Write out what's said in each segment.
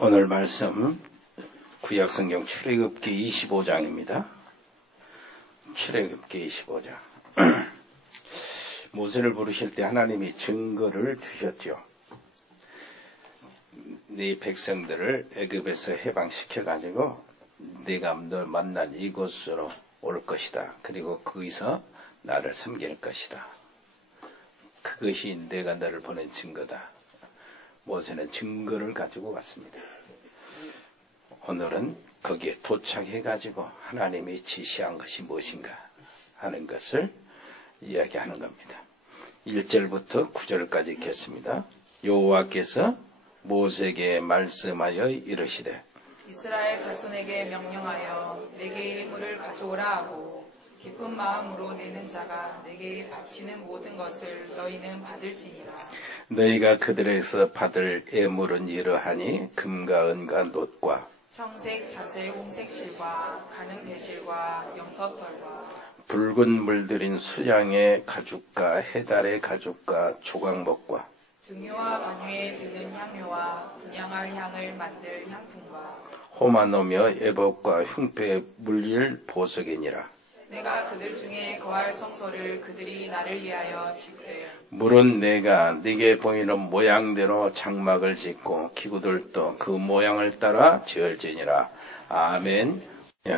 오늘 말씀 구약성경 출애굽기 25장입니다. 출애굽기 25장. 모세를 부르실 때 하나님이 증거를 주셨죠. 네 백성들을 애굽에서 해방시켜 가지고 네가 널 만난 이곳으로 올 것이다. 그리고 거기서 나를 섬길 것이다. 그것이 내가 너를 보낸 증거다. 모세는 증거를 가지고 왔습니다. 오늘은 거기에 도착해 가지고 하나님이 지시한 것이 무엇인가 하는 것을 이야기하는 겁니다. 1절부터 9절까지 읽겠습니다. 여호와께서 모세에게 말씀하여 이르시되 이스라엘 자손에게 명령하여 내게 예물을 가져오라 하고 기쁜 마음으로 내는 자가 내게 바치는 모든 것을 너희는 받을지니라. 너희가 그들에게서 받을 예물은 이러하니 금과 은과 놋과 청색, 자색, 홍색 실과 가는 배실과 염소털과 붉은 물들인 수양의 가죽과 해달의 가죽과 조각목과 등유와 간유에 드는 향료와 분향할 향을 만들 향품과 호마노며 애복과 흉패에 물릴 보석이니라. 내가 그들 중에 거할 성소를 그들이 나를 위하여 짓되 물은 내가 네게 보이는 모양대로 장막을 짓고 기구들도 그 모양을 따라 지을지니라. 아멘.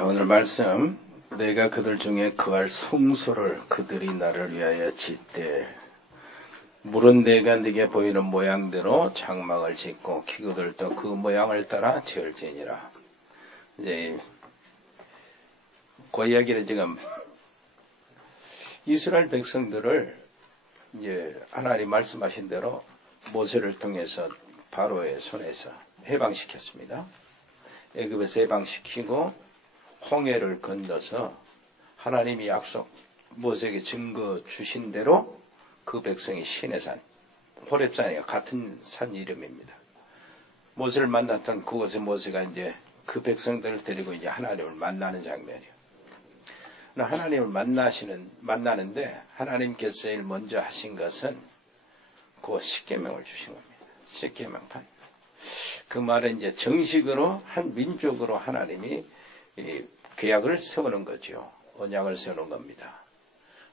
오늘 말씀 내가 그들 중에 거할 성소를 그들이 나를 위하여 짓되 물은 내가 네게 보이는 모양대로 장막을 짓고 기구들도 그 모양을 따라 지을지니라. 이제 그 이야기는 지금 이스라엘 백성들을 이제 하나님 말씀하신 대로 모세를 통해서 바로의 손에서 해방시켰습니다. 애굽에서 해방시키고 홍해를 건너서 하나님이 약속 모세에게 증거 주신 대로 그 백성이 시내산 호렙산이와 같은 산 이름입니다. 모세를 만났던 그곳에 모세가 이제 그 백성들을 데리고 이제 하나님을 만나는 장면이에요. 하나님을 만나는데 하나님께서 제일 먼저 하신 것은 그 십계명을 주신 겁니다. 십계명판. 그 말은 이제 정식으로 한 민족으로 하나님이 계약을 세우는 거죠. 언약을 세우는 겁니다.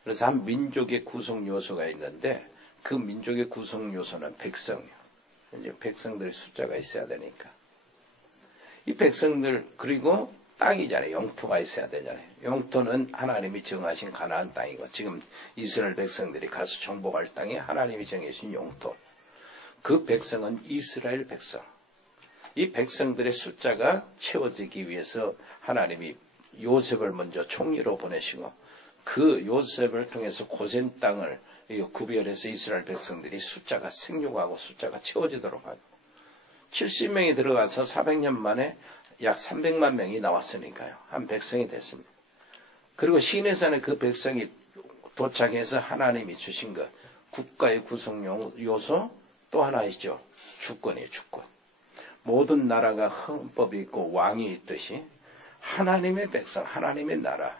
그래서 한 민족의 구성 요소가 있는데 그 민족의 구성 요소는 백성이요. 이제 백성들의 숫자가 있어야 되니까. 이 백성들 그리고 땅이잖아요. 영토가 있어야 되잖아요. 영토는 하나님이 정하신 가나안 땅이고 지금 이스라엘 백성들이 가서 정복할 땅이 하나님이 정해주신 영토. 그 백성은 이스라엘 백성. 이 백성들의 숫자가 채워지기 위해서 하나님이 요셉을 먼저 총리로 보내시고 그 요셉을 통해서 고센 땅을 구별해서 이스라엘 백성들이 숫자가 생육하고 숫자가 채워지도록 하고 70명이 들어가서 400년 만에 약 300만 명이 나왔으니까요. 한 백성이 됐습니다. 그리고 시내산에 그 백성이 도착해서 하나님이 주신 것, 국가의 구성 요소 또 하나 있죠. 주권이에요. 주권. 모든 나라가 헌법이 있고 왕이 있듯이 하나님의 백성, 하나님의 나라,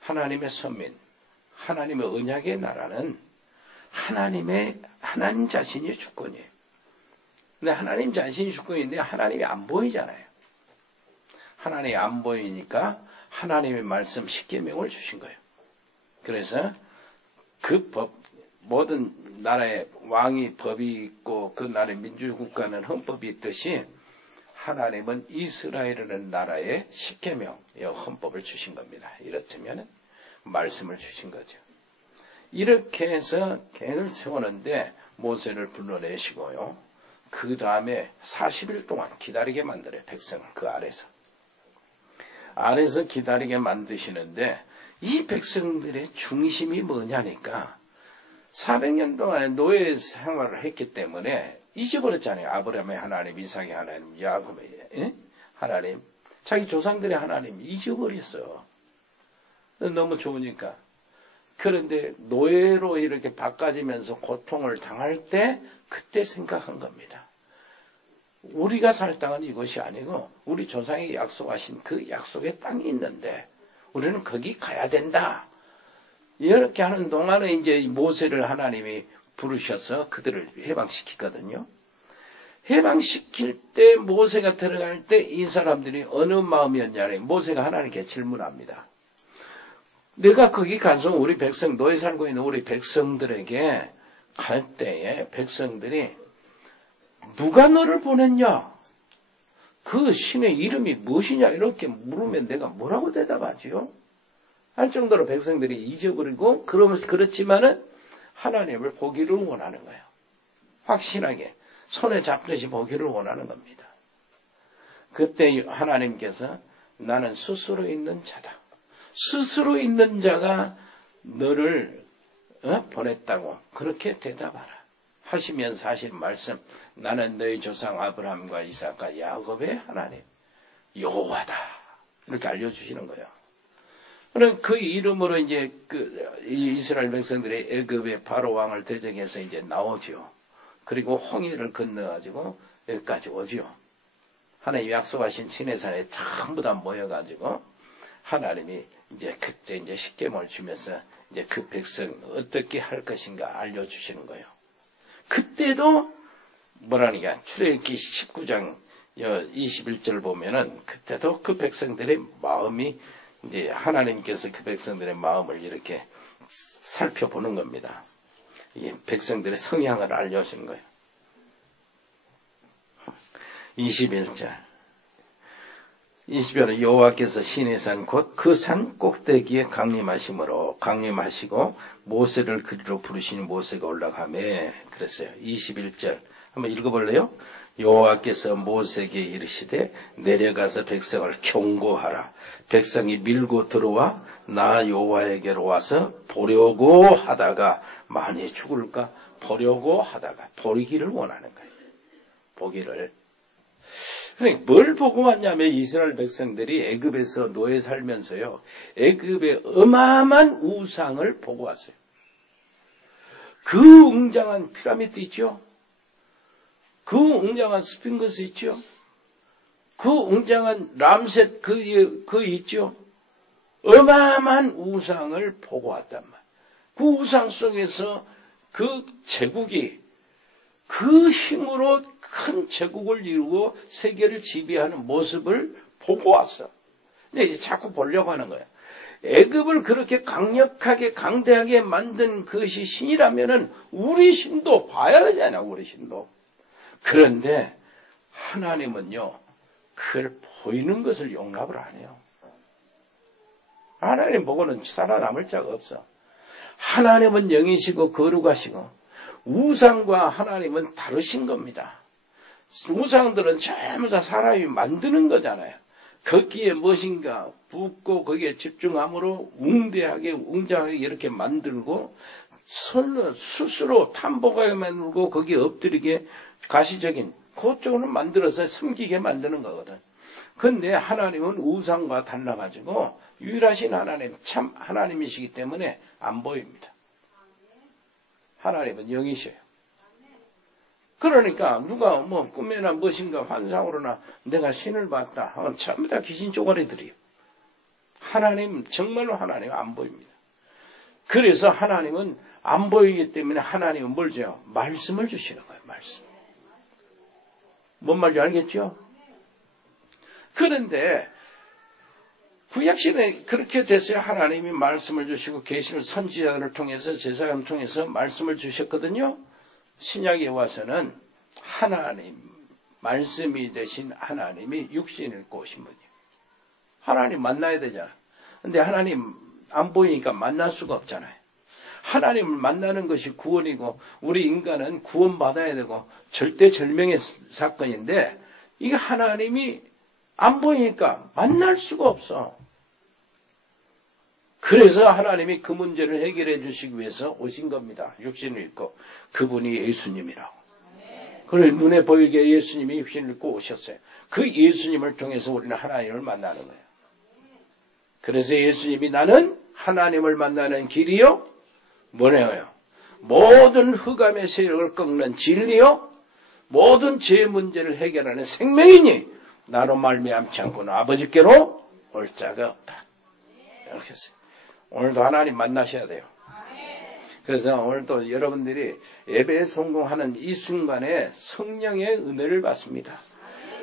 하나님의 선민, 하나님의 언약의 나라는 하나님 자신이 주권이에요. 근데 하나님 자신이 주권인데 하나님이 안 보이잖아요. 하나님이 안 보이니까 하나님의 말씀 십계명을 주신 거예요. 그래서 그 법, 모든 나라의 왕이 법이 있고 그 나라의 민주국가는 헌법이 있듯이 하나님은 이스라엘이라는 나라의 십계명, 헌법을 주신 겁니다. 이렇다면 말씀을 주신 거죠. 이렇게 해서 계획을 세우는데 모세를 불러내시고요. 그 다음에 40일 동안 기다리게 만들어요. 백성을 그 아래서 기다리게 만드시는데 이 백성들의 중심이 뭐냐니까 400년 동안에 노예 생활을 했기 때문에 잊어버렸잖아요. 아브라함의 하나님, 이삭의 하나님, 야곱의 하나님, 자기 조상들의 하나님 잊어버렸어. 너무 좋으니까. 그런데 노예로 이렇게 바꿔지면서 고통을 당할 때 그때 생각한 겁니다. 우리가 살 땅은 이것이 아니고 우리 조상이 약속하신 그 약속의 땅이 있는데 우리는 거기 가야 된다. 이렇게 하는 동안에 이제 모세를 하나님이 부르셔서 그들을 해방시키거든요. 해방시킬 때 모세가 들어갈 때 이 사람들이 어느 마음이었냐면 모세가 하나님께 질문합니다. 내가 거기 가서 우리 백성, 너에 살고 있는 우리 백성들에게 갈 때에 백성들이 누가 너를 보냈냐? 그 신의 이름이 무엇이냐? 이렇게 물으면 내가 뭐라고 대답하지요? 할 정도로 백성들이 잊어버리고 그렇지만은 하나님을 보기를 원하는 거예요. 확실하게 손에 잡듯이 보기를 원하는 겁니다. 그때 하나님께서 나는 스스로 있는 자다. 스스로 있는 자가 너를 보냈다고 그렇게 대답하라 하시면서 하신 말씀, 나는 너희 조상 아브라함과 이삭과 야곱의 하나님 여호와다 이렇게 알려주시는 거예요. 그럼 그 이름으로 이제 이스라엘 백성들이 애굽의 바로 왕을 대적해서 이제 나오죠. 그리고 홍해를 건너가지고 여기까지 오죠. 하나님 약속하신 시내산에 전부 다 모여가지고 하나님이 이제 그때 이제 십계명을 주면서 이제 그 백성 어떻게 할 것인가 알려주시는 거예요. 그때도 뭐라니까 출애굽기 19장 21절 보면은 그때도 그 백성들의 마음이 이제 하나님께서 그 백성들의 마음을 이렇게 살펴보는 겁니다. 이 백성들의 성향을 알려주는 거예요. 21절. 20절은 여호와께서 시내산 곧 그 산 꼭대기에 강림하시고 모세를 그리로 부르시니 모세가 올라가매 그랬어요. 21절 한번 읽어볼래요? 여호와께서 모세에게 이르시되 내려가서 백성을 경고하라. 백성이 밀고 들어와 나 여호와에게로 와서 보려고 하다가 많이 죽을까? 보려고 하다가 보기를 원하는 거예요. 보기를. 그러니까 뭘 보고 왔냐면 이스라엘 백성들이 애굽에서 노예 살면서요. 애굽의 어마어마한 우상을 보고 왔어요. 그 웅장한 피라미드 있죠. 그 웅장한 스핑크스 있죠. 그 웅장한 람셋 그 있죠. 어마어마한 우상을 보고 왔단 말이에요. 그 우상 속에서 그 제국이 그 힘으로 큰 제국을 이루고 세계를 지배하는 모습을 보고 왔어. 근데 이제 자꾸 보려고 하는 거야. 애굽을 그렇게 강력하게 강대하게 만든 그것이 신이라면은 우리 신도 봐야 되잖아, 우리 신도. 그런데 하나님은요, 그걸 보이는 것을 용납을 안 해요. 하나님 보고는 살아남을 자가 없어. 하나님은 영이시고 거룩하시고 우상과 하나님은 다르신 겁니다. 우상들은 전부 다 사람이 만드는 거잖아요. 거기에 무엇인가 붓고 거기에 집중함으로 웅장하게 이렇게 만들고 스스로 탐복하게 만들고 거기에 엎드리게 가시적인 그쪽으로 만들어서 섬기게 만드는 거거든. 그런데 하나님은 우상과 달라가지고 유일하신 하나님, 참 하나님이시기 때문에 안 보입니다. 하나님은 영이셔요. 그러니까 누가 뭐 꿈에나 무엇인가 환상으로나 내가 신을 봤다 하면 전부 다 귀신 쪼가리들이에요. 하나님, 정말로 하나님 안 보입니다. 그래서 하나님은 안 보이기 때문에 하나님은 뭘 줘요? 말씀을 주시는 거예요. 말씀. 뭔 말인지 알겠죠? 그런데 구약시대에 그렇게 됐어요. 하나님이 말씀을 주시고 계시는 선지자를 통해서 제사장을 통해서 말씀을 주셨거든요. 신약에 와서는 하나님, 말씀이 되신 하나님이 육신을 입고 오신 분이에요. 하나님 만나야 되잖아. 근데 하나님 안 보이니까 만날 수가 없잖아요. 하나님을 만나는 것이 구원이고 우리 인간은 구원받아야 되고 절대절명의 사건인데 이게 하나님이 안 보이니까 만날 수가 없어. 그래서 하나님이 그 문제를 해결해 주시기 위해서 오신 겁니다. 육신을 입고. 그분이 예수님이라고. 그래서 눈에 보이게 예수님이 육신을 입고 오셨어요. 그 예수님을 통해서 우리는 하나님을 만나는 거예요. 그래서 예수님이 나는 하나님을 만나는 길이요. 뭐래요? 모든 흑암의 세력을 꺾는 진리요. 모든 죄 문제를 해결하는 생명이니 나로 말미암지 않고는 아버지께로 올 자가 없다. 이렇게 했어요. 오늘도 하나님 만나셔야 돼요. 그래서 오늘도 여러분들이 예배에 성공하는 이 순간에 성령의 은혜를 받습니다.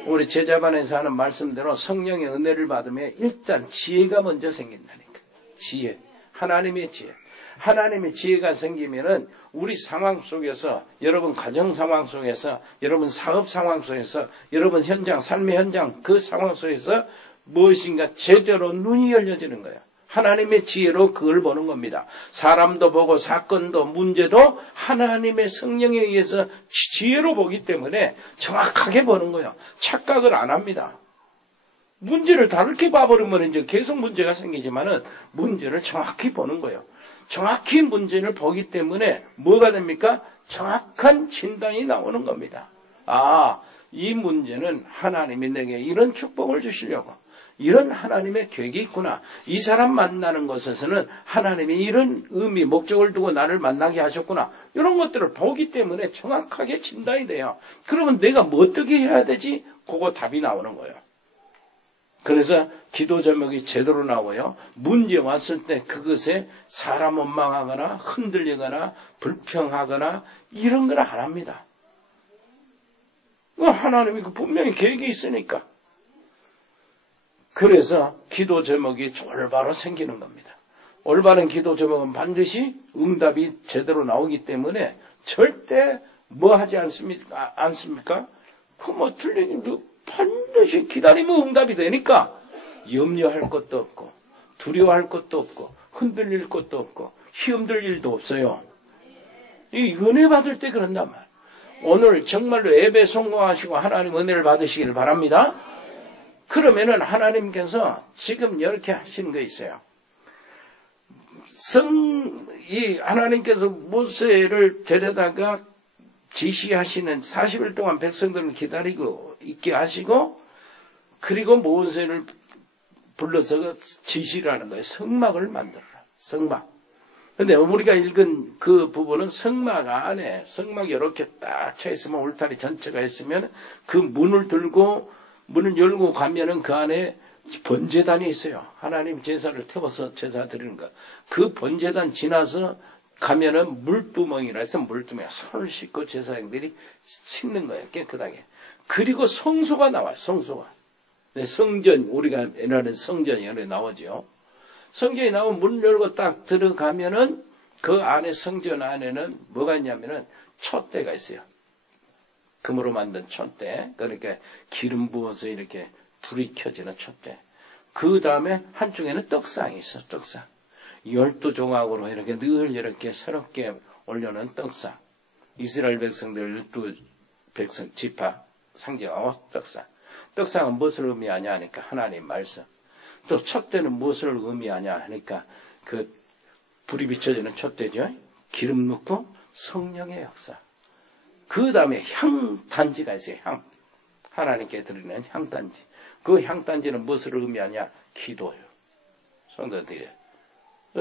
우리 제자반에서 하는 말씀대로 성령의 은혜를 받으면 일단 지혜가 먼저 생긴다니까. 지혜. 하나님의 지혜. 하나님의 지혜가 생기면은 우리 상황 속에서, 여러분 가정 상황 속에서, 여러분 사업 상황 속에서, 여러분 현장, 삶의 현장 그 상황 속에서 무엇인가 제대로 눈이 열려지는 거예요. 하나님의 지혜로 그걸 보는 겁니다. 사람도 보고 사건도 문제도 하나님의 성령에 의해서 지혜로 보기 때문에 정확하게 보는 거예요. 착각을 안 합니다. 문제를 다르게 봐버리면 이제 계속 문제가 생기지만은 문제를 정확히 보는 거예요. 정확히 문제를 보기 때문에 뭐가 됩니까? 정확한 진단이 나오는 겁니다. 아, 이 문제는 하나님이 내게 이런 축복을 주시려고, 이런 하나님의 계획이 있구나. 이 사람 만나는 것에서는 하나님이 이런 의미, 목적을 두고 나를 만나게 하셨구나. 이런 것들을 보기 때문에 정확하게 진단이 돼요. 그러면 내가 뭐 어떻게 해야 되지? 그거 답이 나오는 거예요. 그래서 기도 제목이 제대로 나오고요. 문제 왔을 때 그것에 사람 원망하거나 흔들리거나 불평하거나 이런 걸 안 합니다. 하나님이 분명히 계획이 있으니까. 그래서 기도 제목이 올바로 생기는 겁니다. 올바른 기도 제목은 반드시 응답이 제대로 나오기 때문에 절대 뭐 하지 않습니까? 그 뭐 틀린 반드시 기다리면 응답이 되니까 염려할 것도 없고 두려워할 것도 없고 흔들릴 것도 없고 시험 들 일도 없어요. 이 은혜 받을 때 그런단 말이에요. 오늘 정말로 예배 성공하시고 하나님 은혜를 받으시길 바랍니다. 그러면은 하나님께서 지금 이렇게 하시는 거 있어요. 하나님께서 모세를 데려다가 지시하시는 40일 동안 백성들을 기다리고 있게 하시고, 그리고 모세를 불러서 지시를 하는 거예요. 성막을 만들어라. 성막. 근데 우리가 읽은 그 부분은 성막 안에, 성막이 이렇게 딱 차 있으면 울타리 전체가 있으면 그 문을 열고 가면은 그 안에 번제단이 있어요. 하나님 제사를 태워서 제사 드리는 거. 그 번제단 지나서 가면은 물두멍이라 해서 물두멍에 손을 씻고 제사장들이 씻는 거예요. 깨끗하게. 그리고 성소가 나와요. 성소가. 성전, 우리가 옛날에 성전이 여기 나오죠. 성전이 나오면 문 열고 딱 들어가면은 그 안에, 성전 안에는 뭐가 있냐면은 촛대가 있어요. 금으로 만든 촛대. 그러니까 기름 부어서 이렇게 불이 켜지는 촛대. 그 다음에 한쪽에는 떡상이 있어. 떡상. 12조각으로 이렇게 늘 이렇게 새롭게 올려놓은 떡상. 이스라엘 백성들 12백성 지파 상징하고 떡상. 떡상은 무엇을 의미하냐 하니까 하나님 말씀. 또 촛대는 무엇을 의미하냐 하니까 그 불이 비춰지는 촛대죠. 기름 넣고 성령의 역사. 그 다음에 향단지가 있어요. 향. 하나님께 드리는 향단지. 그 향단지는 무엇을 의미하냐? 기도요. 성도들이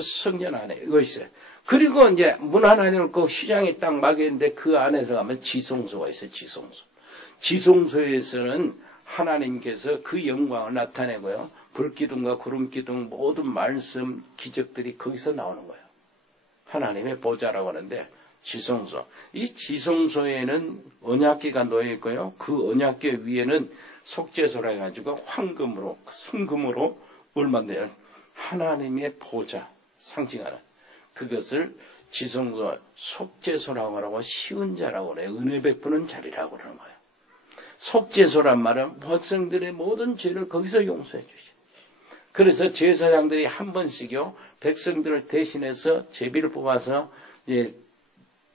성전 안에 이거 있어요. 그리고 이제 문 하나를 그 시장에 딱 막였는데 그 안에 들어가면 지성소가 있어요. 지성소. 지성소에서는 하나님께서 그 영광을 나타내고요. 불기둥과 구름기둥 모든 말씀 기적들이 거기서 나오는 거예요. 하나님의 보좌라고 하는데 지성소. 이 지성소에는 언약궤가 놓여 있고요. 그 언약궤 위에는 속죄소라 해가지고 황금으로, 순금으로 얼마인데요. 하나님의 보좌 상징하는 그것을 지성소, 속죄소라고 하고 쉬운 자라고 그래요. 은혜 베푸는 자리라고 그러는 거예요. 속죄소란 말은 백성들의 모든 죄를 거기서 용서해 주시. 그래서 제사장들이 한 번씩요, 백성들을 대신해서 제비를 뽑아서 이제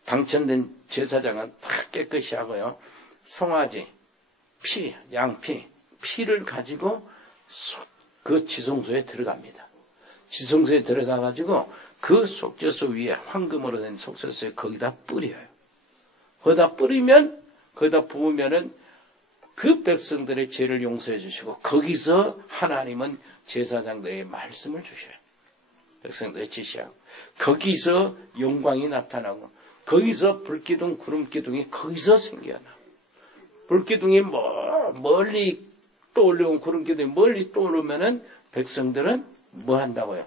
당첨된 제사장은 다 깨끗이 하고요. 송아지, 피, 양피, 피를 가지고 그 지성소에 들어갑니다. 지성소에 들어가가지고 그 속죄소 위에 황금으로 된 속죄소에 거기다 뿌려요. 거기다 뿌리면, 거기다 부으면은 그 백성들의 죄를 용서해 주시고 거기서 하나님은 제사장들의 말씀을 주셔요. 백성들의 지시하고 거기서 영광이 나타나고 거기서 불기둥, 구름기둥이 거기서 생겨나. 불기둥이 멀리 떠올려온 구름기둥이 멀리 떠오르면은 백성들은 뭐 한다고요?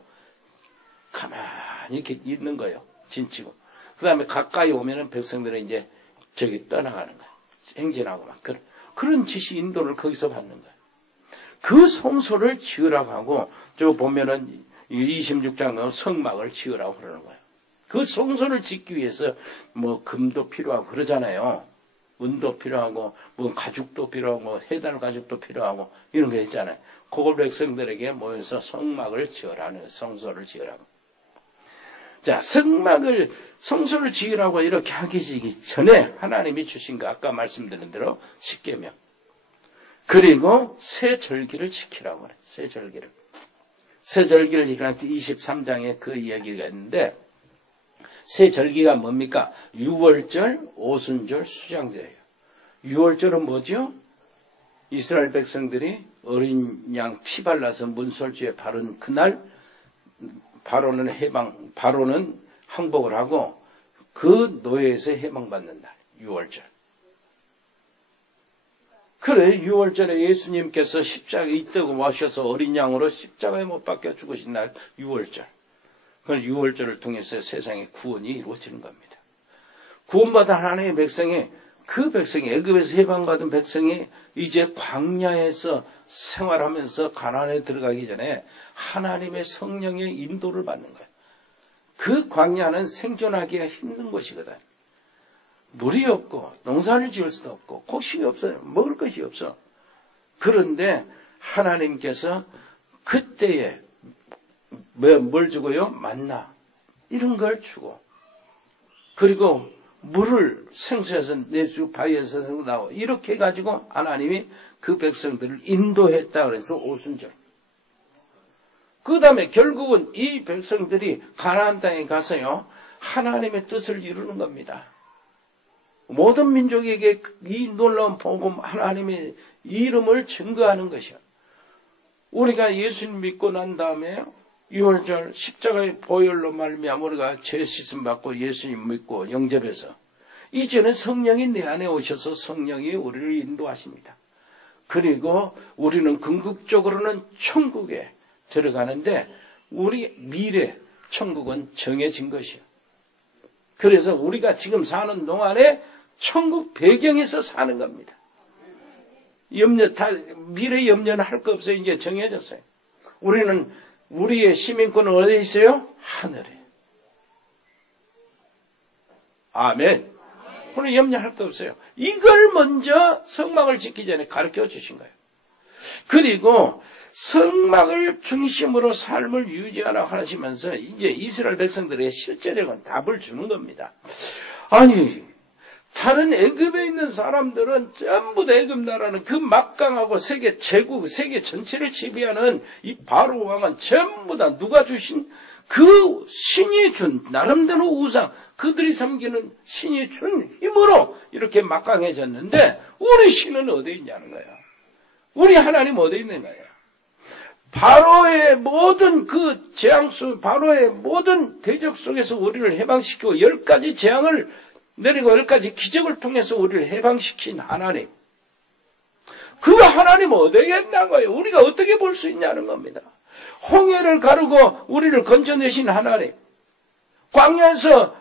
가만히 이렇게 있는 거예요. 진치고. 그 다음에 가까이 오면은 백성들은 이제 저기 떠나가는 거야. 행진하고 막. 그런 지시 인도를 거기서 받는 거야. 그 성소를 지으라고 하고, 저 보면은 26장 성막을 지으라고 그러는 거예요. 그 성소를 짓기 위해서 뭐 금도 필요하고 그러잖아요. 은도 필요하고, 뭐 가죽도 필요하고, 해달 가죽도 필요하고, 이런 거 있잖아요. 그걸 백성들에게 모여서 성막을 지으라는, 성소를 지으라고. 자, 성소를 지으라고 이렇게 하기 전에 하나님이 주신 거, 아까 말씀드린 대로 십계명. 그리고 새 절기를 지키라고 그래, 새 절기를. 새 절기를 지키라는 23장에 그 이야기가 있는데, 새 절기가 뭡니까? 유월절, 오순절, 수장절이에요. 유월절은 뭐죠? 이스라엘 백성들이 어린 양 피 발라서 문설주에 바른 그날 바로는 항복을 하고 그 노예에서 해방받는 날, 유월절. 그래, 유월절에 예수님께서 십자가에 이때고 와셔서 어린 양으로 십자가에 못 박혀 죽으신 날, 유월절. 그래서 유월절을 통해서 세상의 구원이 이루어지는 겁니다. 구원받은 하나님의 백성이, 그 백성이, 애굽에서 해방받은 백성이 이제 광야에서 생활하면서 가나안에 들어가기 전에 하나님의 성령의 인도를 받는 거예요. 그 광야는 생존하기가 힘든 곳이거든. 물이 없고 농사를 지을 수도 없고 곡식이 없어요. 먹을 것이 없어. 그런데 하나님께서 그때에 뭘 주고요? 만나 이런 걸 주고, 그리고 물을 생수에서 내주 바위에서 나오고, 이렇게 해가지고 하나님이 그 백성들을 인도했다 그래서 오순절. 그 다음에 결국은 이 백성들이 가나안 땅에 가서요 하나님의 뜻을 이루는 겁니다. 모든 민족에게 이 놀라운 복음, 하나님의 이름을 증거하는 것이요. 우리가 예수님 믿고 난 다음에 6월절 십자가의 보혈로 말미암아 우리가 죄 씻음 받고 예수님 믿고 영접해서 이제는 성령이 내 안에 오셔서 성령이 우리를 인도하십니다. 그리고 우리는 궁극적으로는 천국에 들어가는데 우리 미래 천국은 정해진 것이요. 그래서 우리가 지금 사는 동안에 천국 배경에서 사는 겁니다. 미래 염려는 할 거 없어요. 이제 정해졌어요. 우리의 시민권은 어디에 있어요? 하늘에. 아멘. 우리 염려할 거 없어요. 이걸 먼저 성막을 짓기 전에 가르쳐 주신 거예요. 그리고 성막을 중심으로 삶을 유지하라 하시면서 이제 이스라엘 백성들의 실제적인 답을 주는 겁니다. 아니, 다른 애굽에 있는 사람들은 전부 다 애굽 나라는 그 막강하고 세계 전체를 지배하는 이 바로 왕은 전부 다 누가 주신 그 신이 준 나름대로 우상, 그들이 섬기는 신이 준 힘으로 이렇게 막강해졌는데 우리 신은 어디에 있냐는 거예요. 우리 하나님 어디에 있는 거예요. 바로의 모든 그 재앙 속, 바로의 모든 대적 속에서 우리를 해방시키고 10가지 재앙을 내리고 10가지 기적을 통해서 우리를 해방시킨 하나님. 그 하나님 어디에 있는 거예요? 우리가 어떻게 볼 수 있냐는 겁니다. 홍해를 가르고 우리를 건져내신 하나님. 광야에서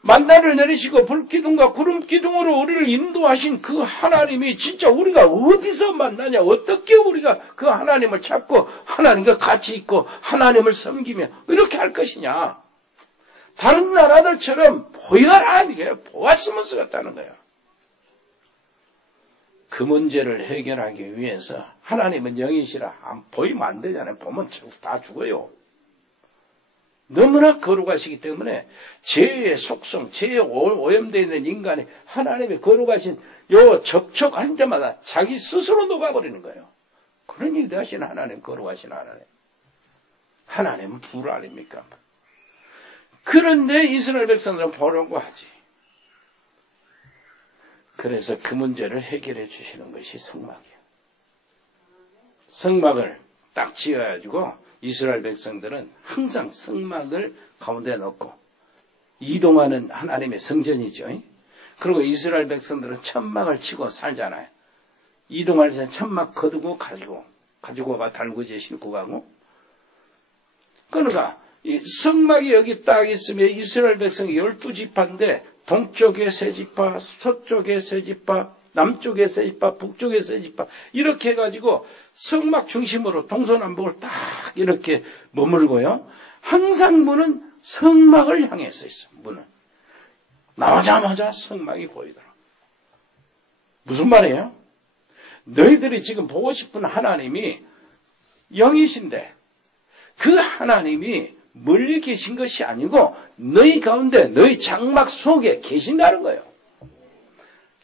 만나를 내리시고 불기둥과 구름기둥으로 우리를 인도하신 그 하나님이 진짜 우리가 어디서 만나냐, 어떻게 우리가 그 하나님을 찾고 하나님과 같이 있고 하나님을 섬기며 이렇게 할 것이냐. 다른 나라들처럼 보여라, 이게 보았으면 쓰겠다는 거예요. 그 문제를 해결하기 위해서 하나님은 영이시라. 안 보이면 안 되잖아요. 보면 다 죽어요. 너무나 거룩하시기 때문에 죄의 속성, 죄에 오염되어 있는 인간이 하나님의 거룩하신 요 접촉한 데마다 자기 스스로 녹아버리는 거예요. 그런 일을 하신 하나님, 거룩하신 하나님. 하나님은 불 아닙니까? 그런데 이스라엘 백성들은 보려고 하지. 그래서 그 문제를 해결해 주시는 것이 성막이에요. 성막을 딱 지어가지고 이스라엘 백성들은 항상 성막을 가운데 넣고 이동하는 하나님의 성전이죠. 그리고 이스라엘 백성들은 천막을 치고 살잖아요. 이동할 때 천막 거두고 가지고 가 달구지에 싣고 가고. 그러니까 이 성막이 여기 딱 있으면 이스라엘 백성이 12지파인데 동쪽에 3지파, 서쪽에 3지파, 남쪽에 3지파, 북쪽에 3지파 이렇게 해가지고 성막 중심으로 동서남북을 딱 이렇게 머물고요. 항상 문은 성막을 향해 서 있어요. 문은. 나오자마자 성막이 보이더라. 무슨 말이에요? 너희들이 지금 보고 싶은 하나님이 영이신데 그 하나님이 멀리 계신 것이 아니고 너희 가운데 너희 장막 속에 계신다는 거예요.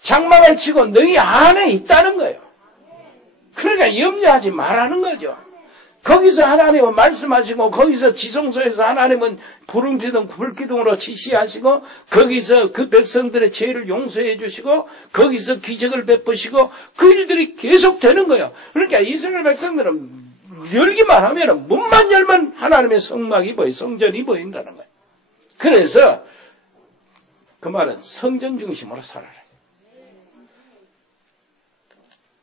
장막을 치고 너희 안에 있다는 거예요. 그러니까 염려하지 말라는 거죠. 거기서 하나님은 말씀하시고 거기서 지성소에서 하나님은 부름기둥 불기둥으로 지시하시고 거기서 그 백성들의 죄를 용서해 주시고 거기서 기적을 베푸시고 그 일들이 계속되는 거예요. 그러니까 이스라엘 백성들은 열기만 하면 문만 열면 하나님의 성막이 보여 성전이 보인다는 거예요. 그래서 그 말은 성전 중심으로 살아라.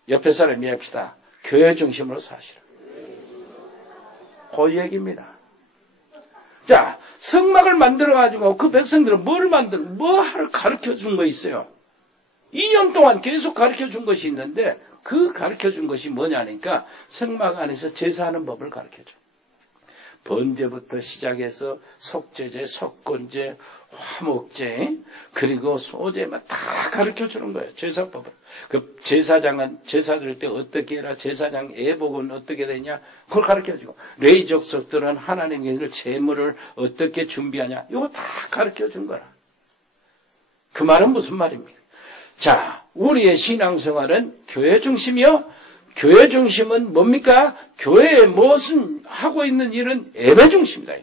옆에 사람 이해합시다. 교회 중심으로 사시라. 그 얘기입니다. 자, 성막을 만들어가지고 그 백성들은 뭐를 가르쳐 준 거 있어요? 2년 동안 계속 가르쳐 준 것이 있는데 그 가르쳐 준 것이 뭐냐니까 성막 안에서 제사하는 법을 가르쳐 줘. 번제부터 시작해서 속죄제, 속건제, 화목제, 그리고 소제만 다 가르쳐 주는 거예요. 제사법을. 그 제사장은 제사 드릴 때 어떻게 해라, 제사장 예복은 어떻게 되냐, 그걸 가르쳐 주고, 레위 족속들은 하나님의 제물을 어떻게 준비하냐, 이거 다 가르쳐 준 거라. 그 말은 무슨 말입니까? 자, 우리의 신앙생활은 교회 중심이요. 교회 중심은 뭡니까? 교회에 무엇은 하고 있는 일은 예배 중심이다.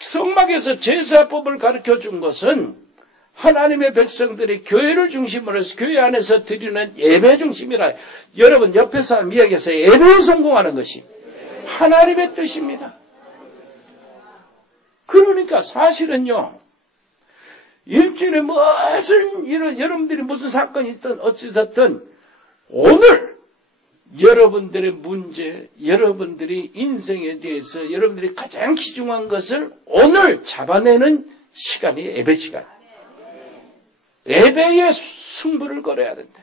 성막에서 제사법을 가르쳐 준 것은 하나님의 백성들이 교회를 중심으로 해서 교회 안에서 드리는 예배 중심이라. 여러분 옆에 사람 이야기해서 예배에 성공하는 것이 하나님의 뜻입니다. 그러니까 사실은요, 일주일에 무슨 여러분들이 무슨 사건이 있든 어찌됐든 오늘 여러분들의 문제, 여러분들이 인생에 대해서 여러분들이 가장 귀중한 것을 오늘 잡아내는 시간이 예배 시간. 예배에 승부를 걸어야 된다.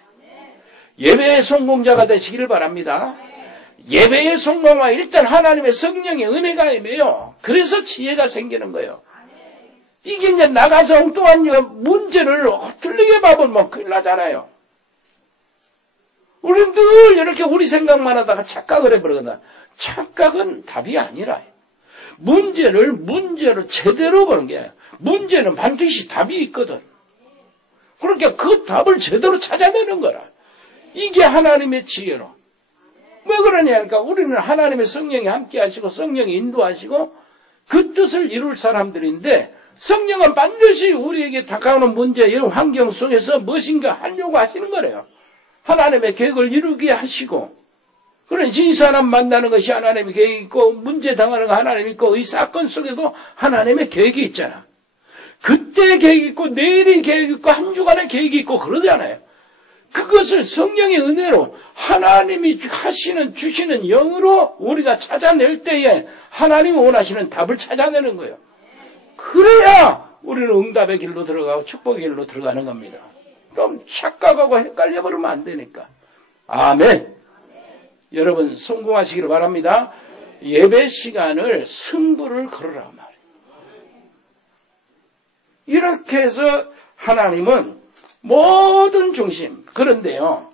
예배의 성공자가 되시기를 바랍니다. 예배의 성공は일단 하나님의 성령의 은혜가 임해요. 그래서 지혜가 생기는 거예요. 이게 이제 나가서 엉뚱한 문제를 틀리게 봐보면 큰일 나잖아요. 우리는 늘 이렇게 우리 생각만 하다가 착각을 해버리거든. 착각은 답이 아니라 문제로 제대로 보는 게 문제는 반드시 답이 있거든. 그러니까 그 답을 제대로 찾아내는 거라. 이게 하나님의 지혜로. 왜 그러냐니까 우리는 하나님의 성령이 함께 하시고 성령이 인도하시고 그 뜻을 이룰 사람들인데 성령은 반드시 우리에게 다가오는 문제, 이런 환경 속에서 무엇인가 하려고 하시는 거래요. 하나님의 계획을 이루게 하시고, 그러니 이 사람 만나는 것이 하나님의 계획이 있고, 문제 당하는 거 하나님이 있고, 이 사건 속에도 하나님의 계획이 있잖아. 그때 계획이 있고, 내일의 계획이 있고, 한 주간의 계획이 있고, 그러잖아요. 그것을 성령의 은혜로 하나님이 주시는 영으로 우리가 찾아낼 때에 하나님이 원하시는 답을 찾아내는 거예요. 그래야 우리는 응답의 길로 들어가고 축복의 길로 들어가는 겁니다. 그럼 착각하고 헷갈려버리면 안 되니까. 아멘. 여러분 성공하시기를 바랍니다. 예배 시간을 승부를 걸으라 말이에요. 이렇게 해서 하나님은 모든 중심, 그런데요,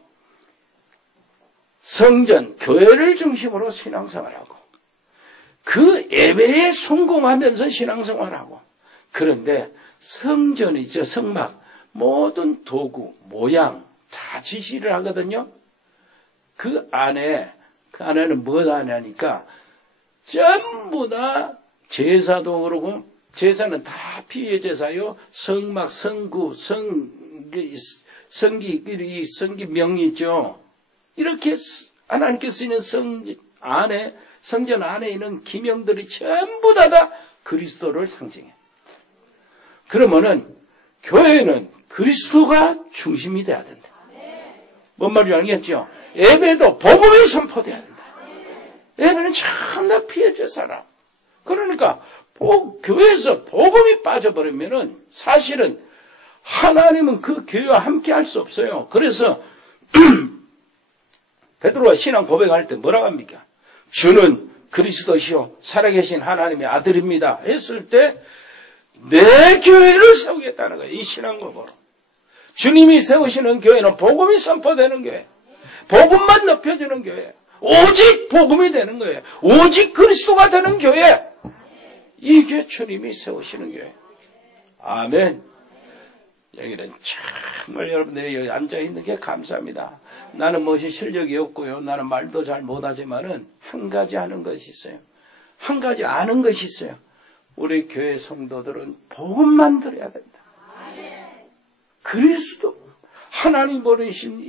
성전, 교회를 중심으로 신앙생활하고 그 예배에 성공하면서 신앙생활하고, 그런데 성전이죠, 성막, 모든 도구, 모양 다 지시를 하거든요. 그 안에는 뭐가 하냐니까 전부 다 제사도 그러고, 제사는 다 피의 제사요. 성막, 성구, 성기명이 있죠. 이렇게 하나님께서 쓰는 성전 안에 있는 기명들이 전부 다 그리스도를 상징해. 그러면은 교회는 그리스도가 중심이 돼야 된다. 뭔 말인지 알겠죠? 예배도 복음이 선포돼야 된다. 예배는 참나 피의 제사라. 그러니까 교회에서 복음이 빠져버리면은 사실은 하나님은 그 교회와 함께 할 수 없어요. 그래서 베드로가 신앙 고백할 때 뭐라고 합니까? 주는 그리스도시요 살아계신 하나님의 아들입니다 했을 때 내 교회를 세우겠다는 거예요. 이 신앙 고백으로. 주님이 세우시는 교회는 복음이 선포되는 교회, 복음만 높여주는 교회, 오직 복음이 되는 거예요. 오직 그리스도가 되는 교회, 이게 주님이 세우시는 교회. 아멘. 여기는 정말 여러분들이 여기 앉아있는 게 감사합니다. 나는 무엇이 실력이 없고요, 나는 말도 잘 못하지만은 한 가지 아는 것이 있어요. 한 가지 아는 것이 있어요. 우리 교회 성도들은 복음만 들어야 된다. 그리스도, 하나님 보내신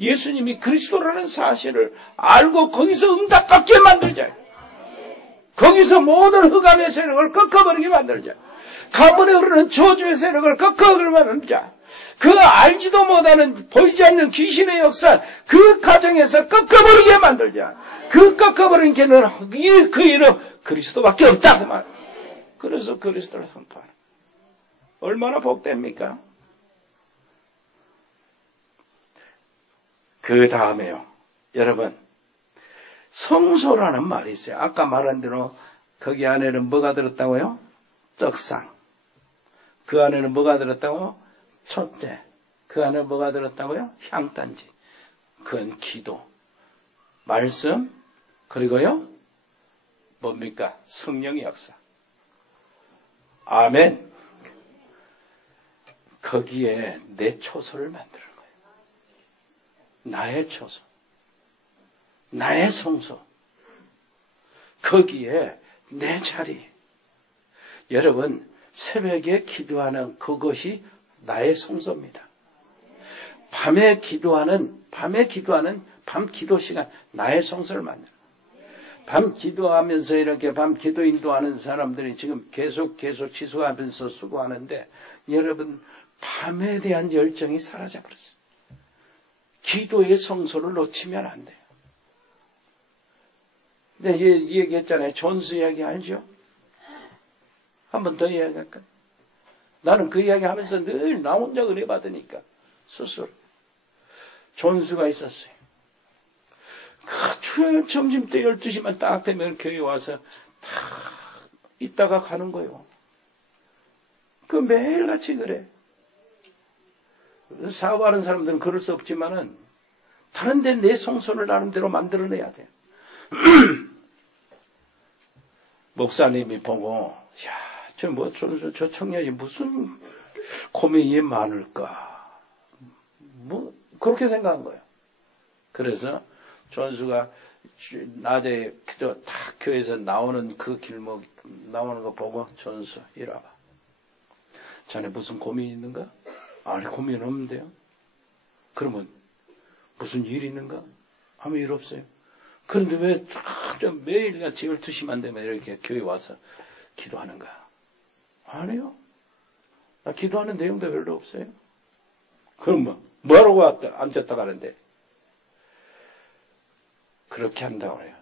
예수님이 그리스도라는 사실을 알고 거기서 응답받게 만들자. 거기서 모든 흑암의 세력을 꺾어버리게 만들자. 가문에 흐르는 저주의 세력을 꺾어버리게 만들자. 그 알지도 못하는 보이지 않는 귀신의 역사, 그 가정에서 꺾어버리게 만들자. 그 꺾어버린 개는 그 이름 그리스도밖에 없다 그 말. 그래서 그리스도를 선포하는. 얼마나 복됩니까? 그 다음에요, 여러분, 성소라는 말이 있어요. 아까 말한 대로 거기 안에는 뭐가 들었다고요? 떡상. 그 안에는 뭐가 들었다고요? 촛대. 그 안에 뭐가 들었다고요? 향단지. 그건 기도, 말씀, 그리고요 뭡니까? 성령의 역사. 아멘. 거기에 내 초소를 만드는 거예요. 나의 초소, 나의 성소, 거기에 내 자리. 여러분, 새벽에 기도하는 그것이 나의 성소입니다. 밤에 기도하는 밤 기도 시간, 나의 성소를 만드는 거예요. 밤 기도하면서 이렇게 밤 기도 인도하는 사람들이 지금 계속 지수하면서 수고하는데, 여러분, 밤에 대한 열정이 사라져버렸어요. 기도의 성소를 놓치면 안 돼요. 근데 얘기했잖아요. 존스 이야기 알죠? 한 번 더 이야기할까요? 나는 그 이야기 하면서 늘 나 혼자 은혜 받으니까 스스로. 존스가 있었어요. 점심때 12시만 딱 되면 교회 와서 탁 있다가 가는 거예요. 그 매일같이 그래. 사업하는 사람들은 그럴 수 없지만은 다른 데 내 성소를 나름대로 만들어내야 돼요. 목사님이 보고, 저 청년이 무슨 고민이 많을까. 그렇게 생각한 거예요. 그래서 존수가 낮에 딱 교회에서 나오는 그 길목 나오는 거 보고, 존수 이리 와봐. 자네 무슨 고민이 있는가? 아니, 고민 없는데요. 그러면 무슨 일 있는가? 아무 일 없어요. 그런데 왜 매일같이 12시만 되면 이렇게 교회 와서 기도하는가? 아니요. 나 기도하는 내용도 별로 없어요. 그럼 뭐하러 앉았다 가는데? 그렇게 한다고 해요.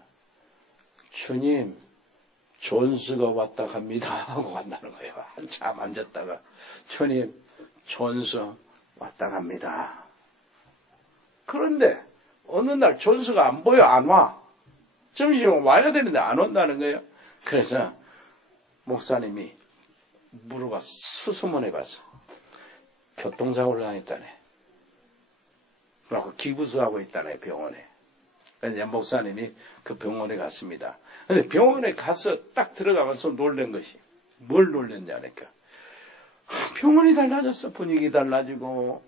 주님, 존스가 왔다 갑니다 하고 간다는 거예요. 한참 앉았다가, 주님, 존스 왔다 갑니다. 그런데 어느 날 존스가 안 보여, 안 와. 점심에 와야 되는데 안 온다는 거예요. 그래서 목사님이 물어봤어. 수소문해봤어. 교통사고를 당했다네. 그러고 기부수하고 있다네, 병원에. 그래서 목사님이 그 병원에 갔습니다. 근데 병원에 가서 딱 들어가면서 놀란 것이, 뭘 놀랐냐니까. 병원이 달라졌어. 분위기 달라지고,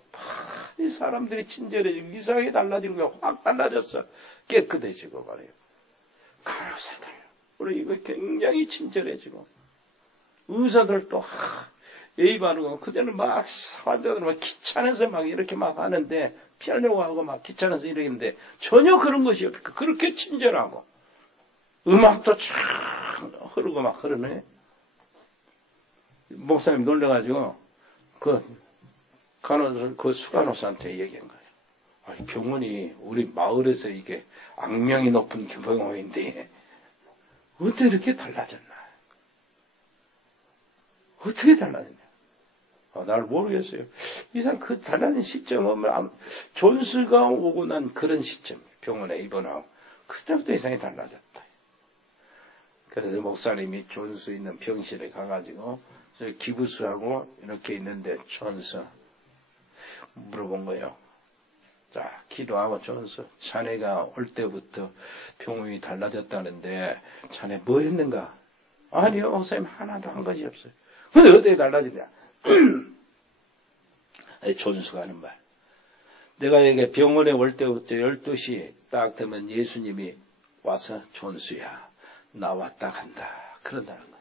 이 사람들이 친절해지고, 이상하게 달라지고, 확 달라졌어. 깨끗해지고 말이에요. 간호사들, 우리 이거 굉장히 친절해지고, 의사들도 예의 바르고, 그때는 막 환자들 막 귀찮아서 막 이렇게 막 하는데, 피하려고 하고 막 귀찮아서 이러는데, 전혀 그런 것이 없고, 그렇게 친절하고, 음악도 쫙 흐르고 막 그러네. 목사님 놀래가지고, 그 수간호사한테 얘기한 거예요. 아니, 병원이 우리 마을에서 이게 악명이 높은 병원인데, 어떻게 이렇게 달라졌나? 어떻게 달라졌냐? 날 모르겠어요. 이상 그 달라진 시점은 존스가 오고 난 그런 시점, 병원에 입원하고 그때부터 이상이 달라졌다. 그래서 목사님이 존스 있는 병실에 가가지고 기부스하고 이렇게 있는데 존스 물어본 거예요. 자, 기도하고 존스, 자네가 올 때부터 병원이 달라졌다는데 자네 뭐 했는가? 아니요, 목사님 하나도 한 것이 없어요. 근데 어떻게 달라지냐? 존스가 하는 말. 내가 이게 병원에 올 때부터 12시 딱 되면 예수님이 와서 존스야, 나 왔다 간다. 그런다는 거예요.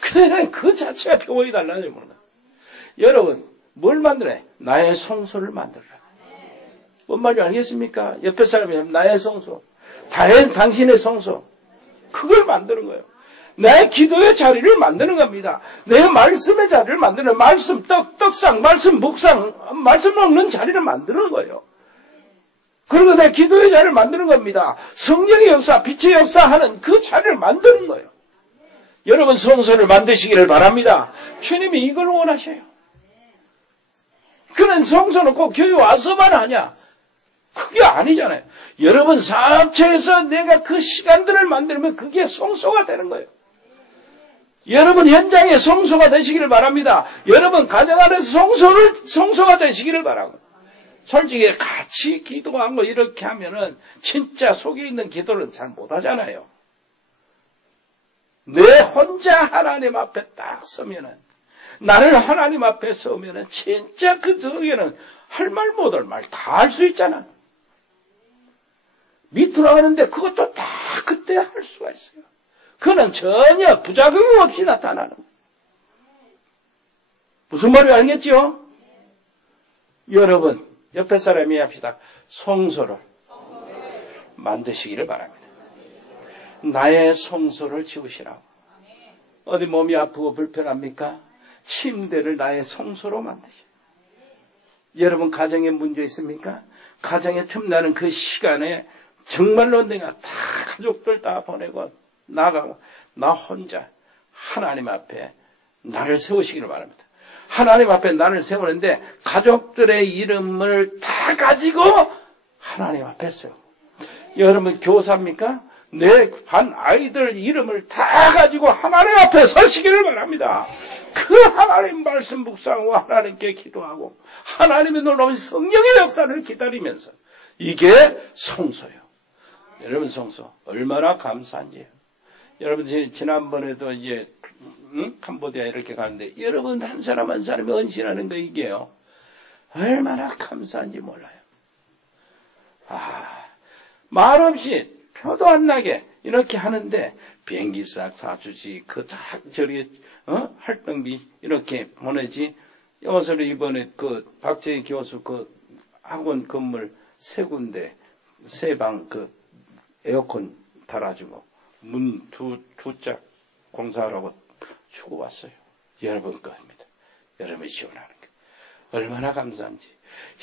그래, 그 자체가 병원이 달라지는 거예요. 여러분, 뭘 만들어요? 나의 성소를 만들어라. 뭔 말인지 알겠습니까? 옆에 사람이 나의 성소, 당신의 성소, 그걸 만드는 거예요. 내 기도의 자리를 만드는 겁니다. 내 말씀의 자리를 만드는, 말씀, 떡상, 말씀, 묵상, 말씀 먹는 자리를 만드는 거예요. 그리고 내 기도의 자리를 만드는 겁니다. 성령의 역사, 빛의 역사하는 그 자리를 만드는 거예요. 여러분 성소를 만드시기를 바랍니다. 주님이 이걸 원하셔요. 그런 성소는 꼭 교회 와서만 하냐? 그게 아니잖아요. 여러분 사업체에서 내가 그 시간들을 만들면 그게 성소가 되는 거예요. 여러분 현장에 성소가 되시기를 바랍니다. 여러분 가정 안에서 성소가 되시기를 바라고. 솔직히 같이 기도하고 이렇게 하면은 진짜 속에 있는 기도를 잘 못하잖아요. 내 혼자 하나님 앞에 딱 서면은, 나를 하나님 앞에 서면은 진짜 그 속에는 할 말 못할 말 다 할 수 있잖아. 밑으로 하는데 그것도 다 그때 할 수가 있어요. 그는 전혀 부작용 없이 나타나는 거예요. 무슨 말인지 알겠죠? 여러분 옆에 사람이 합시다. 성소를 만드시기를 바랍니다. 나의 성소를 지으시라고. 어디 몸이 아프고 불편합니까? 침대를 나의 성소로 만드시오. 여러분 가정에 문제 있습니까? 가정에 틈나는 그 시간에 정말로 내가 다 가족들 다 보내고 나가고 나 혼자 하나님 앞에 나를 세우시기를 바랍니다. 하나님 앞에 나를 세우는데 가족들의 이름을 다 가지고 하나님 앞에 세우고. 여러분 교사입니까? 내 반 아이들 이름을 다 가지고 하나님 앞에 서시기를 바랍니다. 그 하나님 말씀 묵상하고 하나님께 기도하고 하나님의 놀라운 성령의 역사를 기다리면서 이게 성소예요. 여러분 성소 얼마나 감사한지요. 여러분 지난번에도 이제 캄보디아 이렇게 가는데 여러분 한 사람 한 사람이 헌신하는 거 이게요. 얼마나 감사한지 몰라요. 말없이 표도 안 나게 이렇게 하는데 비행기 싹 사주지 그 다 저리 활동비 이렇게 보내지. 여기서 이번에 그 박재희 교수 그 학원 건물 세 군데 세 방 그 에어컨 달아주고 문 두 짝 공사하라고 주고 왔어요. 여러분 겁니다. 여러분이 지원하는 게 얼마나 감사한지.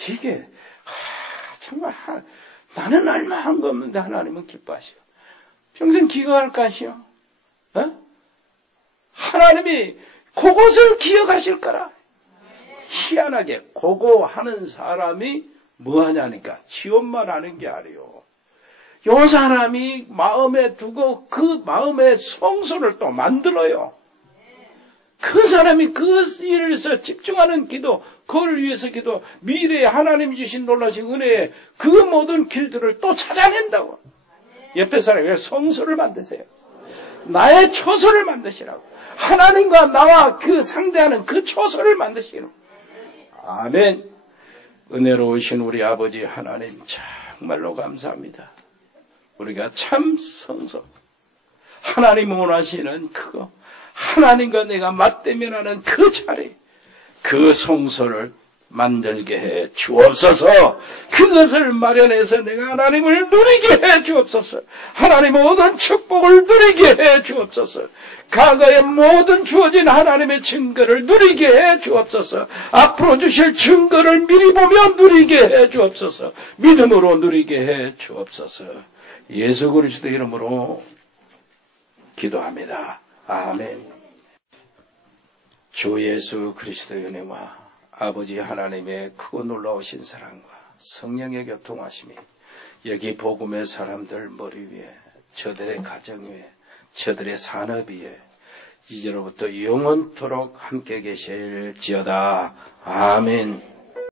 이게 정말 나는 얼마 한 거 없는데 하나님은 기뻐하시고 평생 기거할 것이요. 하나님이 그것을 기억하실 거라. 희한하게 그거 하는 사람이 뭐 하냐니까 지원만 하는 게 아니에요. 요 사람이 마음에 두고 그 마음의 성소를 또 만들어요. 그 사람이 그 일을 위해서 집중하는 기도, 그걸 위해서 기도, 미래에 하나님 주신 놀라신 은혜의 그 모든 길들을 또 찾아낸다고. 옆에 사람이 성소를 만드세요. 나의 초소를 만드시라고. 하나님과 나와 그 상대하는 그 초소를 만드시라고. 아멘. 은혜로우신 우리 아버지 하나님 정말로 감사합니다. 우리가 참 성소, 하나님 원하시는 그거, 하나님과 내가 맞대면하는 그 자리, 그 성소를 만들게 해 주옵소서. 그것을 마련해서 내가 하나님을 누리게 해 주옵소서. 하나님의 모든 축복을 누리게 해 주옵소서. 과거에 모든 주어진 하나님의 증거를 누리게 해 주옵소서. 앞으로 주실 증거를 미리 보며 누리게 해 주옵소서. 믿음으로 누리게 해 주옵소서. 예수 그리스도 이름으로 기도합니다. 아멘. 주 예수 그리스도의 은혜와 아버지 하나님의 크고 놀라우신 사랑과 성령의 교통하심이 여기 복음의 사람들 머리 위에, 저들의 가정 위에, 저들의 산업 위에 이제로부터 영원토록 함께 계실지어다. 아멘.